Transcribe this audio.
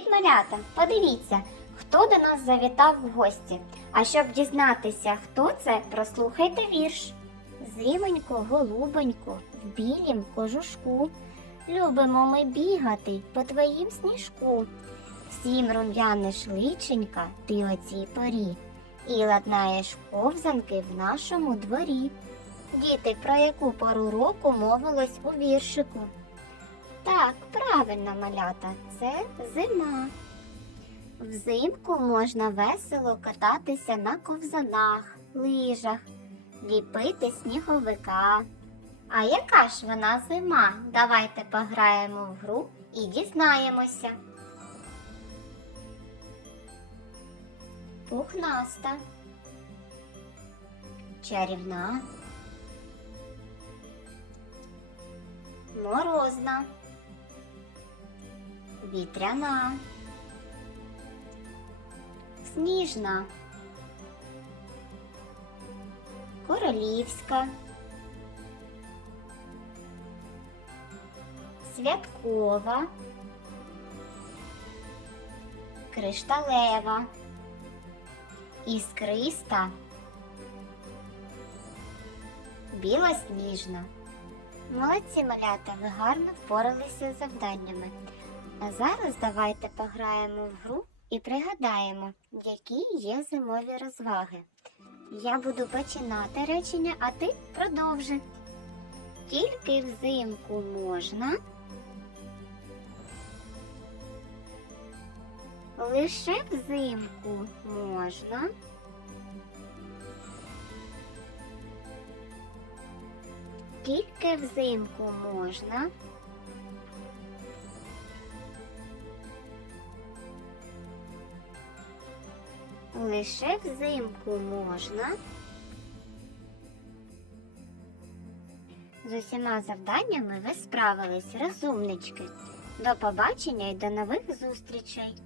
малята, подивіться, хто до нас завітав в гості. А щоб дізнатися, хто це, прослухайте вірш. Зимонько, голубонько, в білім кожушку. Любимо ми бігати по твоїм сніжку. Всім рум'яниш личенька ти о цій порі, і ладнаєш ковзанки в нашому дворі. Діти, про яку пору року мовилось у віршику? Так, правильно, малята, це зима. Взимку можна весело кататися на ковзанах, лижах, ліпити сніговика. А яка ж вона зима? Давайте пограємо в гру і дізнаємося. Пухнаста, чарівна, морозна, вітряна, сніжна, королівська, святкова, кришталева, іскриста, білосніжна. Молодці малята, ви гарно впоралися з завданнями. А зараз давайте пограємо в гру і пригадаємо, які є зимові розваги. Я буду починати речення, а ти продовжи. Тільки взимку можна. Лише взимку можна. Тільки взимку можна. Лише взимку можна. З усіма завданнями ви справились, розумнички. До побачення і до нових зустрічей!